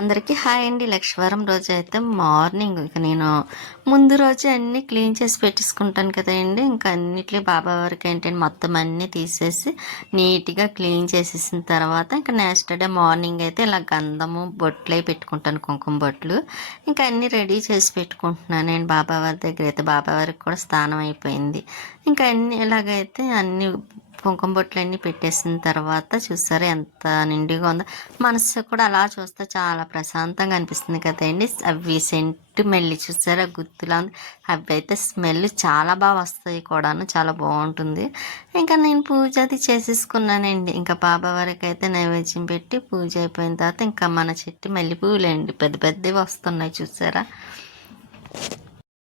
అందరికీ హాయ్ అండి. లక్షవారం రోజు అయితే మార్నింగ్ ఇక నేను ముందు రోజు అన్నీ క్లీన్ చేసి పెట్టేసుకుంటాను కదండి. ఇంకా అన్నిట్లో బాబా వారికి ఏంటంటే మొత్తం అన్నీ తీసేసి నీట్గా క్లీన్ చేసేసిన తర్వాత ఇంకా నెక్స్ట్ డే మార్నింగ్ అయితే ఇలా గంధము బొట్లు అవి పెట్టుకుంటాను, కుంకుమ బొట్లు. ఇంకా అన్నీ రెడీ చేసి పెట్టుకుంటున్నాను నేను బాబా వారి దగ్గర అయితే. బాబా వారికి కూడా స్నానం అయిపోయింది. ఇంకా అన్నీ ఇలాగైతే అన్నీ కుంకుమ బొట్లు అన్నీ పెట్టేసిన తర్వాత చూసారా ఎంత నిండుగా ఉందో. మనసు కూడా అలా చూస్తే చాలా ప్రశాంతంగా అనిపిస్తుంది కదండి. అవి సెంట్ మెల్లి చూసారా గుత్తులా ఉంది. అవి అయితే స్మెల్ చాలా బాగా వస్తాయి కూడాను, చాలా బాగుంటుంది. ఇంకా నేను పూజ అది చేసేసుకున్నానండి. ఇంకా బాబా వారికి అయితే నైవేద్యం పెట్టి పూజ అయిపోయిన తర్వాత ఇంకా మన చెట్టు మల్లె పువ్వులండి పెద్ద పెద్దవి వస్తున్నాయి చూసారా.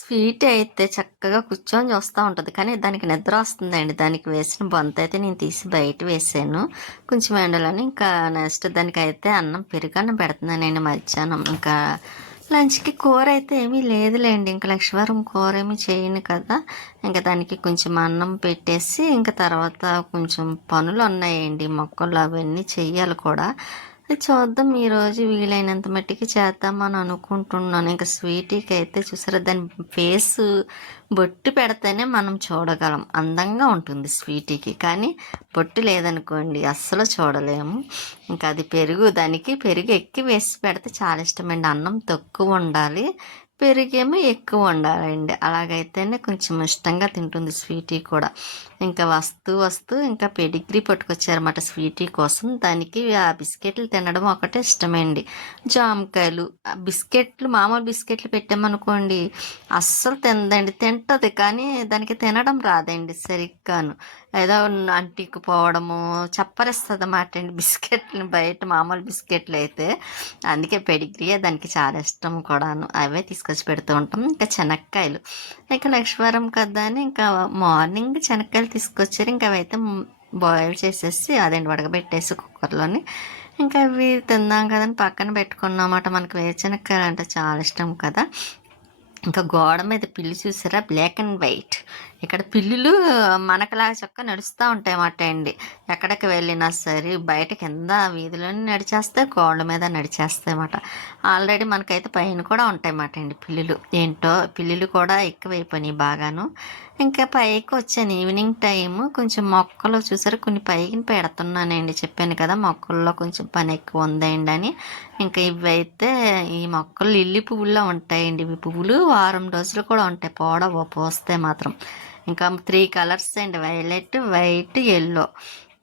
స్వీట్ అయితే చక్కగా కూర్చొని చూస్తూ ఉంటుంది, కానీ దానికి నిద్ర వస్తుందండి. దానికి వేసిన బొంత అయితే నేను తీసి బయట వేసాను కొంచెం ఎండలని. ఇంకా నెక్స్ట్ దానికి అయితే అన్నం పెరుగన్నం పెడుతున్నానండి మధ్యాహ్నం. ఇంకా లంచ్కి కూర అయితే ఏమీ లేదులేండి, ఇంకా లక్షవారం కూర ఏమీ చేయను కదా. ఇంకా దానికి కొంచెం అన్నం పెట్టేసి ఇంకా తర్వాత కొంచెం పనులు ఉన్నాయండి, మొక్కలు అవన్నీ చెయ్యాలి కూడా. చూద్దాం ఈరోజు వీలైనంత మట్టికి చేద్దామని అనుకుంటున్నాను. ఇంకా స్వీటీకి అయితే చూసారా దాని ఫేస్ బొట్టు పెడితేనే మనం చూడగలం, అందంగా ఉంటుంది స్వీటీకి. కానీ బొట్టు లేదనుకోండి అస్సలు చూడలేము. ఇంకా అది పెరుగు, దానికి పెరుగు ఎక్కి వేసి పెడితే చాలా ఇష్టమండి. అన్నం తక్కువ ఉండాలి, పెరుగేమో ఎక్కువ ఉండాలండి. అలాగైతేనే కొంచెం ఇష్టంగా తింటుంది స్వీటీ కూడా. ఇంకా వస్తూ ఇంకా పెడిగ్రీ పట్టుకొచ్చారన్నమాట స్వీటీ కోసం. దానికి ఆ బిస్కెట్లు తినడం ఒకటే ఇష్టమండి. జామకాయలు, బిస్కెట్లు, మామూలు బిస్కెట్లు పెట్టామనుకోండి అస్సలు తినదండి. తింటుంది కానీ దానికి తినడం రాదండి సరిగ్గాను. ఏదో అంటికుపోవడము, చప్పరిస్తుంది అన్నమాట అండి బిస్కెట్లు, బయట మామూలు బిస్కెట్లు అయితే. అందుకే పెడిగ్రీయే దానికి చాలా ఇష్టం కూడాను. అవే తీసుకొచ్చి పెడుతూ ఉంటాం. ఇంకా శనక్కాయలు, ఇంకా లక్ష్మీవారం కదా అని ఇంకా మార్నింగ్ శనక్కాయలు తీసుకొచ్చారు. ఇంకా అవైతే బాయిల్ చేసేసి అదేంటి ఉడకబెట్టేసి కుక్కర్లోని ఇంకా అవి తిందాం కదని పక్కన పెట్టుకున్నమాట. మనకు వేరుశనక్కాయలు అంటే చాలా ఇష్టం కదా. ఇంకా గోడ మీద పిల్లి చూసారా, బ్లాక్ అండ్ వైట్. ఇక్కడ పిల్లులు మనకలాగా చక్క నడుస్తూ ఉంటాయి అన్నమాట అండి. ఎక్కడికి వెళ్ళినా సరే బయట కింద వీధిలోనే నడిచేస్తాయి, గోడ మీద నడిచేస్తాయి అన్నమాట. ఆల్రెడీ మనకైతే పైన కూడా ఉంటాయి అన్నమాట అండి పిల్లులు. ఏంటో పిల్లులు కూడా ఎక్కువైపోయినాయి బాగాను. ఇంకా పైకి వచ్చాను ఈవినింగ్ టైము. కొంచెం మొక్కలు చూసారు కొన్ని పైకి పెడుతున్నానండి, చెప్పాను కదా మొక్కల్లో కొంచెం పని ఎక్కువ ఉందండి అని. ఇంకా ఇవైతే ఈ మొక్కలు లిల్లీ పువ్వుల్లో ఉంటాయండి. ఇవి పువ్వులు వారం రోజులు కూడా ఉంటాయి, పోస్తే మాత్రం. ఇంకా 3 కలర్స్ అండి, వైలెట్, వైట్, ఎల్లో.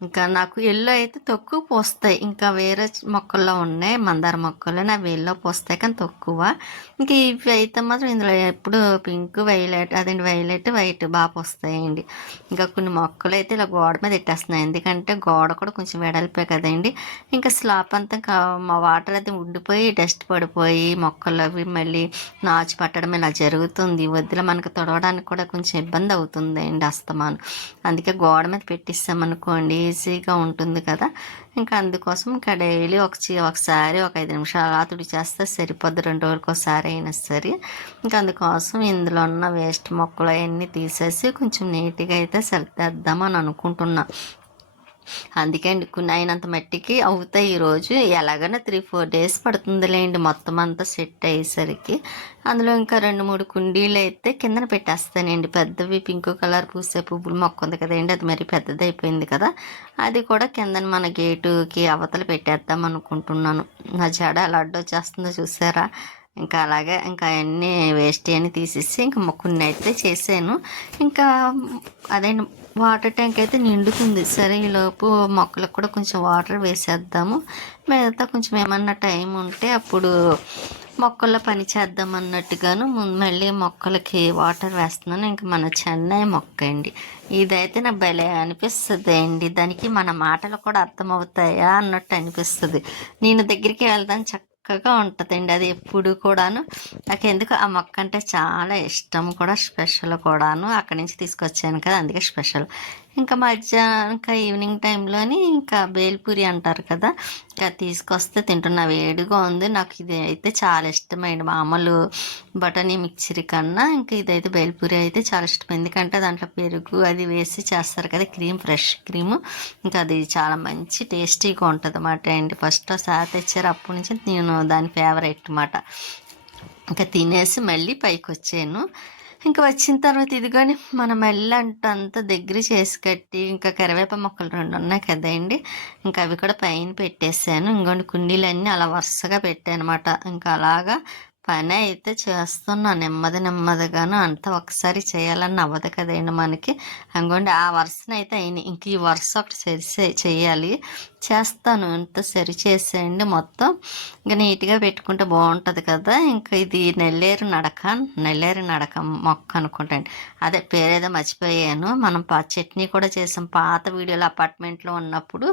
ఇంకా నాకు ఎల్లో అయితే తక్కువ పోస్తాయి. ఇంకా వేరే మొక్కల్లో ఉన్నాయి మందార మొక్కలు, అవి ఎల్లో పోస్తాయి కానీ తక్కువ. ఇంకా ఇవి అయితే మాత్రం ఇందులో ఎప్పుడు పింక్, వైలెట్, అదేంటి వైలెట్, వైట్ బాగా పోస్తాయండి. ఇంకా కొన్ని మొక్కలు అయితే ఇలా గోడ మీద పెట్టేస్తున్నాయి, ఎందుకంటే గోడ కూడా కొంచెం వెడల్పే కదండి. ఇంకా స్లాబ్ అంతా మా వాటర్ అయితే ఉండిపోయి డస్ట్ పడిపోయి మొక్కలు అవి మళ్ళీ నాచు పట్టడం ఇలా జరుగుతుంది. వద్దుల మనకు తొడవడానికి కూడా కొంచెం ఇబ్బంది అవుతుంది అండి అస్తమాను. అందుకే గోడ మీద పెట్టిస్తామనుకోండి ఈజీగా ఉంటుంది కదా. ఇంకా అందుకోసం ఇంకా డైలీ ఒకసారి ఒక 5 నిమిషాలు అలా తుడిచేస్తే సరిపోద్ది, 2 రోజులకు ఒకసారి అయినా సరే. ఇంకా అందుకోసం ఇందులో ఉన్న వేస్ట్ మొక్కలు అవన్నీ తీసేసి కొంచెం నీట్గా అయితే సర్దేద్దామని అనుకుంటున్నా. అందుకే అండి కొన్ని అయినంత మట్టికి అవుతాయి. ఈరోజు ఎలాగైనా 3-4 డేస్ పడుతుందిలేండి మొత్తం అంతా సెట్ అయ్యేసరికి. అందులో ఇంకా 2-3 కుండీలు అయితే కిందన పెట్టేస్తానండి. పెద్దవి పింక్ కలర్ పూసే పువ్వులు మొక్క ఉంది కదండి, అది మరి పెద్దది అయిపోయింది కదా. అది కూడా కిందన మన గేటుకి అవతల పెట్టేద్దాం అనుకుంటున్నాను. నా జడ ఎలా అడ్డొచ్చేస్తుందో చూసారా. ఇంకా అలాగే ఇంకా అవన్నీ వేస్ట్ అని తీసేసి ఇంకా కొన్ని అయితే చేశాను. ఇంకా అదే వాటర్ ట్యాంక్ అయితే నిండుతుంది. సరే ఈలోపు మొక్కలకు కూడా కొంచెం వాటర్ వేసేద్దాము, మిగతా కొంచెం ఏమన్నా టైం ఉంటే అప్పుడు మొక్కల్లో పని చేద్దాం అన్నట్టుగాను మళ్ళీ మొక్కలకి వాటర్ వేస్తున్నాను. ఇంకా మన చెన్నై మొక్క అండి, ఇదైతే నాకు భలే అనిపిస్తుంది అండి. దానికి మన మాటలు కూడా అర్థమవుతాయా అన్నట్టు అనిపిస్తుంది. నేను దగ్గరికి వెళ్దాం చక్కగా ఉంటుందండి అది ఎప్పుడు కూడాను. నాకు ఎందుకు ఆ మొక్క అంటే చాలా ఇష్టం కూడా, స్పెషల్ కూడాను. అక్కడి నుంచి తీసుకొచ్చాను కదా అందుకే స్పెషల్. ఇంకా మధ్యాహ్నం ఇంకా ఈవినింగ్ టైంలోని ఇంకా బేల్పూరి అంటారు కదా, ఇంకా తీసుకొస్తే తింటున్నా. వేడిగా ఉంది. నాకు ఇది అయితే చాలా ఇష్టమైంది. మామూలు బఠానీ మిక్చర్ కన్నా ఇంకా ఇదైతే బేల్పూరి అయితే చాలా ఇష్టం. ఎందుకంటే దాంట్లో పెరుగు అది వేసి చేస్తారు కదా, క్రీమ్, ఫ్రెష్ క్రీము. ఇంకా అది చాలా మంచి టేస్టీగా ఉంటుంది అన్నమాట అండి. ఫస్ట్ సార్ తెచ్చారు, అప్పటి నుంచి నేను దాని ఫేవరెట్ అన్నమాట. ఇంకా తినేసి మళ్ళీ పైకి వచ్చాను. ఇంకా వచ్చిన తర్వాత ఇదిగోని మన మెల్లంతా దగ్గర చేసి కట్టి ఇంకా కరివేప మొక్కలు 2 ఉన్నాయి కదండి, ఇంకా అవి కూడా పైన పెట్టేసాను. ఇంకోండి కుండీలన్నీ అలా వరుసగా పెట్టానమాట. ఇంకా అలాగా పని అయితే చేస్తున్నా నెమ్మదిగాను. అంతా ఒకసారి చేయాలని అవ్వదు కదండి మనకి. అంగోండి ఆ వరుసన అయితే అయినాయి. ఇంక ఈ వరుస ఒకటి చేయాలి, చేస్తాను. ఇంత సరి చేసేయండి మొత్తం. ఇంకా నీట్గా పెట్టుకుంటే బాగుంటుంది కదా. ఇంకా ఇది నెల్లేరు నడక మొక్క అనుకుంటాండి. అదే పేరేదో మర్చిపోయాను. మనం చట్నీ కూడా చేసాం పాత వీడియోలో, అపార్ట్మెంట్లో ఉన్నప్పుడు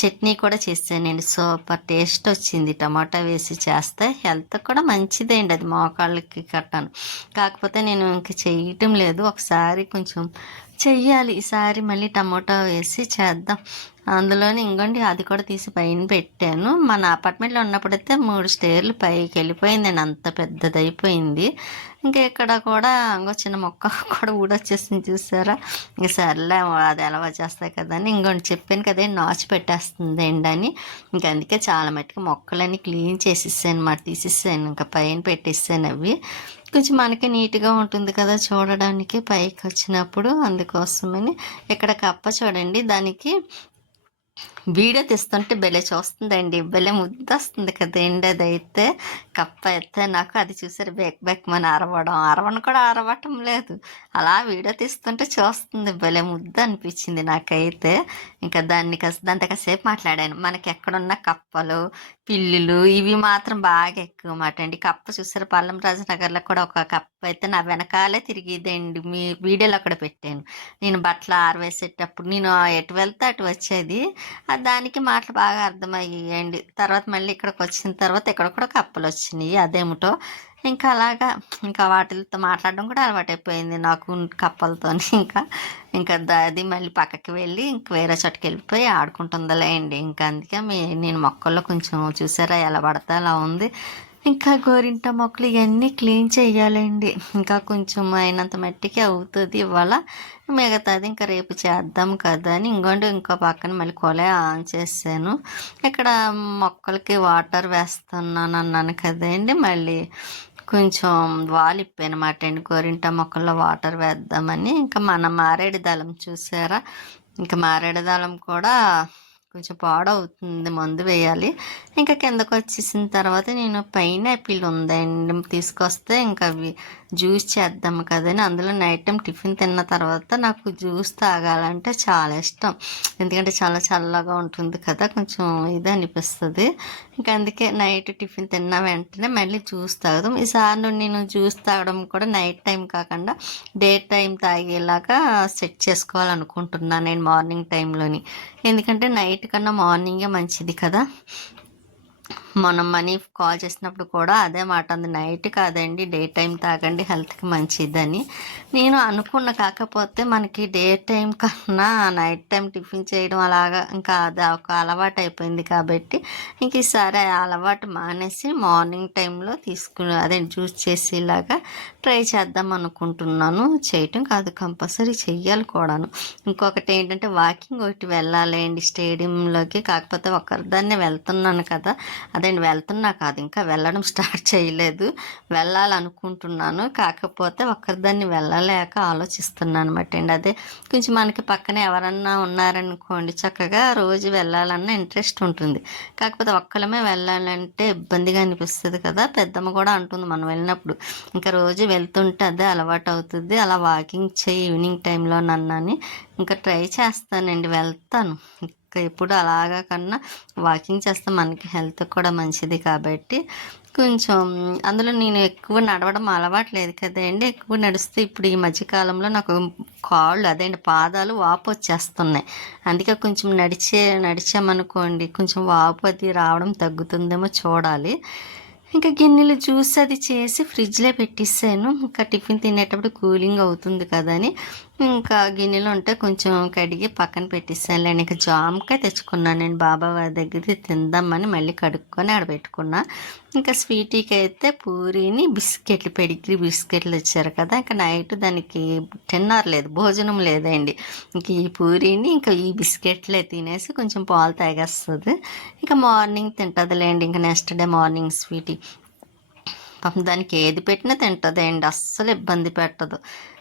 చట్నీ కూడా చేసానండి. సూపర్ టేస్ట్ వచ్చింది. టమాటా వేసి చేస్తే హెల్త్ కూడా మంచిదేండి, అది మోకాళ్ళకి కట్టాను. కాకపోతే నేను ఇంక చేయటం లేదు. ఒకసారి కొంచెం చెయ్యాలి ఈసారి, మళ్ళీ టమాటా వేసి చేద్దాం. అందులోని ఇంకోండి అది కూడా తీసి పైన పెట్టాను. మన అపార్ట్మెంట్లో ఉన్నప్పుడైతే 3 స్టేర్లు పైకి వెళ్ళిపోయిందండి, అంత పెద్దదైపోయింది. ఇంకా ఇక్కడ కూడా ఇంకో చిన్న మొక్క కూడా ఊడొచ్చేసింది చూసారా. ఇంక సర్లే అది ఎలా వచ్చేస్తాయి కదా అని ఇంకోటి చెప్పాను కదా, నాచు పెట్టేస్తుంది అని. ఇంక అందుకే చాలా మట్టుకు మొక్కలన్నీ క్లీన్ చేసేసాను అన్నమాట, తీసేసాను. ఇంకా పైన పెట్టేసాను. అవి కొంచెం మనకి నీట్గా ఉంటుంది కదా చూడడానికి పైకి వచ్చినప్పుడు, అందుకోసమని. ఇక్కడ కప్ప చూడండి, దానికి వీడియో తీస్తుంటే భలే చూస్తుందండి, భలే ముద్దొస్తుంది కదండి. అదైతే కప్ప అయితే నాకు అది చూసారు బెక్ మన అరవను కూడా అరవటం లేదు, అలా వీడియో తీస్తుంటే చూస్తుంది. భలే ముద్ద అనిపించింది నాకైతే. ఇంకా దాంతో కాసేపు మాట్లాడాను. మనకి ఎక్కడున్న కప్పలు, పిల్లులు ఇవి మాత్రం బాగా ఎక్కువ మాట అండి. కప్ప చూసారు, పల్లం రాజనగర్లో కూడా ఒక కప్ప అయితే నా వెనకాలే తిరిగిదండి. మీ వీడియోలో అక్కడ పెట్టాను. నేను బట్టలు ఆరవేసేటప్పుడు నేను ఎటు వెళ్తే అటు వచ్చేది, దానికి మాటలు బాగా అర్థమయ్యాయండి. తర్వాత మళ్ళీ ఇక్కడికి వచ్చిన తర్వాత ఇక్కడ కూడా కప్పలు వచ్చినాయి, అదేమిటో. ఇంకా అలాగా ఇంకా వాటితో మాట్లాడడం కూడా అలవాటైపోయింది నాకు, కప్పలతో. ఇంకా ఇంకా అది మళ్ళీ పక్కకి వెళ్ళి ఇంక వేరే చోటుకి వెళ్ళిపోయి ఆడుకుంటుందిలేండి. ఇంకా అందుకే నేను మొక్కల్లో కొంచెం చూసారా ఎలా పడతా అలా ఉంది. ఇంకా గోరింట మొక్కలు ఇవన్నీ క్లీన్ చేయాలండి. ఇంకా కొంచెం అయినంత మట్టికి అవుతుంది ఇవాళ, మిగతాది ఇంకా రేపు చేద్దాం కదా అని. ఇంకో పక్కన మళ్ళీ కొలే ఆన్ చేశాను. ఇక్కడ మొక్కలకి వాటర్ వేస్తున్నాను అన్నాను కదండి, మళ్ళీ కొంచెం వాల్ ఇప్పానమాట అండి గోరింట మొక్కల్లో వాటర్ వేద్దామని. ఇంకా మన మారేడు దళం చూసారా, ఇంకా మారేడు దళం కూడా కొంచెం పాడవుతుంది, మందు వేయాలి. ఇంకా కిందకు వచ్చేసిన తర్వాత నేను పైనాపిల్ ఉందండి తీసుకొస్తే ఇంకా అవి జ్యూస్ చేద్దాం కదని, అందులో నైట్ టైం టిఫిన్ తిన్న తర్వాత నాకు జ్యూస్ తాగాలంటే చాలా ఇష్టం. ఎందుకంటే చాలా చల్లగా ఉంటుంది కదా, కొంచెం ఇది అనిపిస్తుంది. ఇంకా అందుకే నైట్ టిఫిన్ తిన్న వెంటనే మళ్ళీ జ్యూస్ తాగదాం. ఈసారి నేను జ్యూస్ తాగడం కూడా నైట్ టైం కాకుండా డే టైం తాగేలాగా సెట్ చేసుకోవాలనుకుంటున్నాను నేను మార్నింగ్ టైంలోని. ఎందుకంటే నైట్ కన్నా మార్నింగే మంచిది కదా. మనం మనీ కాల్ చేసినప్పుడు కూడా అదే మాట ఉంది, నైట్ కాదండి డే టైం తాగండి హెల్త్కి మంచిదని నేను అనుకున్న. కాకపోతే మనకి డే టైం కన్నా నైట్ టైం టిఫిన్ చేయడం అలాగా ఇంకా అది ఒక అలవాటు అయిపోయింది కాబట్టి ఇంక ఈసారి ఆ అలవాటు మానేసి మార్నింగ్ టైంలో అదే జ్యూస్ చేసేలాగా ట్రై చేద్దాం అనుకుంటున్నాను. చేయటం కాదు, కంపల్సరీ చెయ్యాలి కూడాను. ఇంకొకటి ఏంటంటే వాకింగ్ ఒకటి వెళ్ళాలండి స్టేడియంలోకి. కాకపోతే ఒక్కరిదాన్నే వెళ్తున్నాను కదా, అదేంటి వెళ్తున్నా కాదు, ఇంకా వెళ్ళడం స్టార్ట్ చేయలేదు, వెళ్ళాలనుకుంటున్నాను. కాకపోతే ఒక్కరిదాన్ని వెళ్ళలేక ఆలోచిస్తున్నాను అనమాట అండి. అదే కొంచెం మనకి పక్కన ఎవరన్నా ఉన్నారనుకోండి చక్కగా రోజు వెళ్ళాలన్న ఇంట్రెస్ట్ ఉంటుంది. కాకపోతే ఒక్కలమే వెళ్ళాలంటే ఇబ్బందిగా అనిపిస్తుంది కదా. పెద్దమ్మ కూడా అంటుంది మనం వెళ్ళినప్పుడు, ఇంకా రోజు వెళ్తుంటే అదే అలవాటు అవుతుంది, అలా వాకింగ్ చేయి ఈవినింగ్ టైంలో నన్నని. ఇంకా ట్రై చేస్తానండి, వెళ్తాను. ఇంకా ఎప్పుడు అలాగా కన్నా వాకింగ్ చేస్తే మనకి హెల్త్ కూడా మంచిది కాబట్టి కొంచెం. అందులో నేను ఎక్కువ నడవడం అలవాట్లేదు కదండి, ఎక్కువ నడిస్తే ఇప్పుడు ఈ మధ్యకాలంలో నాకు కాళ్ళు అదేంటి పాదాలు వాపు వచ్చేస్తున్నాయి. అందుకే కొంచెం నడిచామనుకోండి కొంచెం వాపు అది రావడం తగ్గుతుందేమో చూడాలి. ఇంకా గిన్నెలు జ్యూస్ అది చేసి ఫ్రిడ్జ్లో పెట్టేసాను. ఇంకా టిఫిన్ తినేటప్పుడు కూలింగ్ అవుతుంది కదా అని ఇంకా గిన్నెలో ఉంటే కొంచెం కడిగి పక్కన పెట్టేసానులేండి. ఇంకా జామకాయ తెచ్చుకున్నాను నేను బాబా వారి దగ్గర తిందామని మళ్ళీ కడుక్కొని ఆడ పెట్టుకున్నా. ఇంకా స్వీటీకి అయితే పూరీని బిస్కెట్లు పెడిగ్రీ బిస్కెట్లు ఇచ్చారు కదా, ఇంకా నైట్ దానికి డిన్నర్ లేదు, భోజనం లేదండి. ఇంక ఈ పూరీని ఇంకా ఈ బిస్కెట్లే తినేసి కొంచెం పాలు తాగేస్తుంది. ఇంకా మార్నింగ్ తింటుందిలేండి. ఇంకా నెక్స్ట్ డే మార్నింగ్ స్వీటీ పాపం దానికి ఏది పెట్టినా తింటుందండి, అస్సలు ఇబ్బంది పెట్టదు.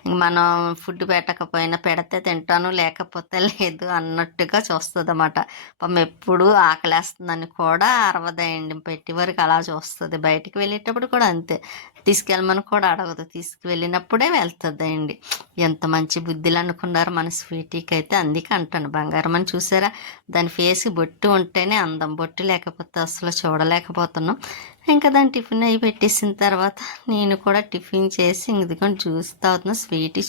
ఇంక మనం ఫుడ్ పెట్టకపోయినా పెడితే తింటాను లేకపోతే లేదు అన్నట్టుగా చూస్తుంది అన్నమాట. పాపం ఎప్పుడు ఆకలేస్తుందని కూడా అరవదండి, పెట్టి వరకు అలా చూస్తుంది. బయటికి వెళ్ళేటప్పుడు కూడా అంతే, తీసుకెళ్ళమని కూడా అడగదు, తీసుకువెళ్ళినప్పుడే వెళ్తుందండి. ఎంత మంచి బుద్ధులు అనుకున్నారు మన స్వీటీకి అయితే. అందుకే అంటాను బంగారం అని. చూసారా, దాని ఫేస్ బొట్టు ఉంటేనే అందం, బొట్టు లేకపోతే అసలు చూడలేకపోతున్నాం. ఇంకా దాన్ని టిఫిన్ అయి పెట్టేసిన తర్వాత నేను కూడా టిఫిన్ చేసి ఇదిగోండి జ్యూస్ తాగుతున్నా. స్వీటీ